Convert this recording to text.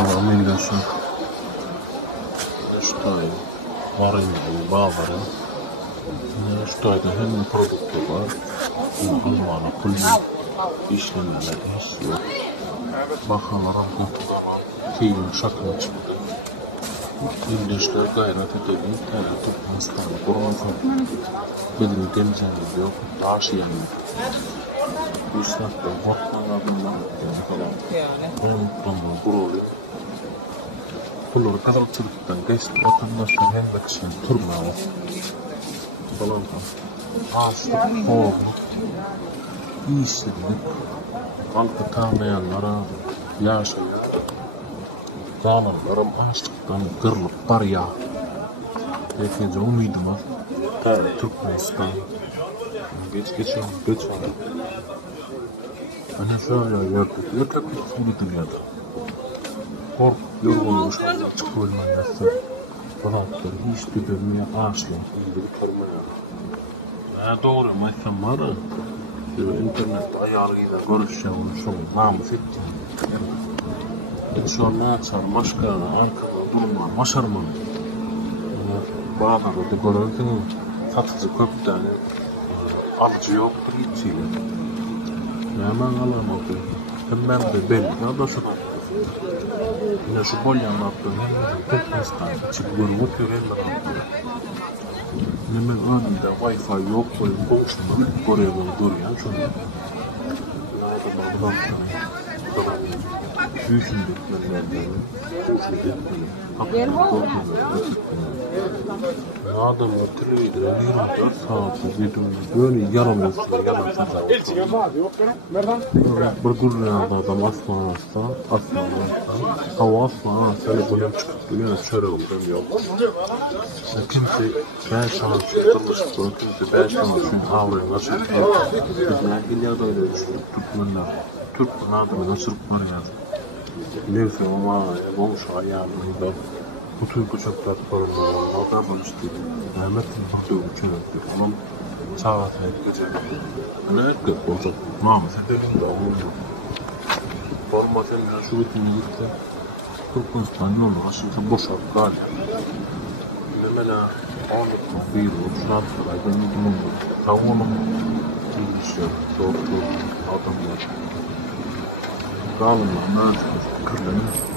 Tamam, Mendeş'in Ştay, Marin'in, Bağlar'ın Ştay'da hem produktu var, uzmanı, kulüp, işlemeler, işliyor. Bakalara götür, keyin şakını çıktı. Mendeşler gayret edelim, tele Türkmenistan'ı kurmasın. Bedeni temizlenir yok, taşıyanır. Bu saatte korkmalarından falan. Unuttuğumu kuruluyor. Bunları kazançılıktan geçti. Vatandaşlar hem de kişinin turmağı falan. Ağaçlık, boğuluk, iyisilik, halkı tanımayanlara yaşıyor. Zamanlarım ağaçlıktan kırılıp var ya. Herkese umidim var. Türkmenistan. Geçen. Hani şöyle gördük. Yeter bir sürü dünyada. Kork, yorulmuş, çıkılmayası. Balıklar hiç tüpemiye ağaçlar. İyi bir kırmaya. Ne doğru, mesela var ya. İnternette ayarıyla görüşeceğim. Şu namus ettim. Şu an ne yapsam? Başkana, Ankara'da durma, başarma. Bağlarda da görürken satıcı köp tane alıcı yoktur gitçiyle. Hemen alamadı. Hemen de belli. Ya da şuna. Yine şu bolyanın attığım hemen Türkmenistan çıkıyor, okuyor hemen attığım. Hemen önünde Wi-Fi yok, böyle komşumda oraya duruyor şunu. Nerede bağlı Büyüşün beklenlerden, adam oturuyordu, 24 saat izlediğimiz böyle yarım olsun, yarım saat. Bir gururlarda adam aslan, hava aslan, seni bölüm çıktı, yine çöre oldum yok. Kimse ben şans tutulmuş, kimse ben şans için ağlayın, nasıl yapıyor? Biz İlyada öyle düşündük, Türkmen adamı nasıl var ya? Neyse ama olmuş ayağımda bu tür uçaklar sorunları olmadan başlıyor. Rahmetli baktığı uçaklar falan saat gece. Ne herkes olacak? Namaz edelim de olmuyor. Olmaz hem şu bütünlükte Türkmenistan yolu aslında boşalt galiba. Nemela ağırlıkla bir uçak var. Ben bunun tavuğunun ilgisi doğru adamlar. Dağılımlar, kırlanır.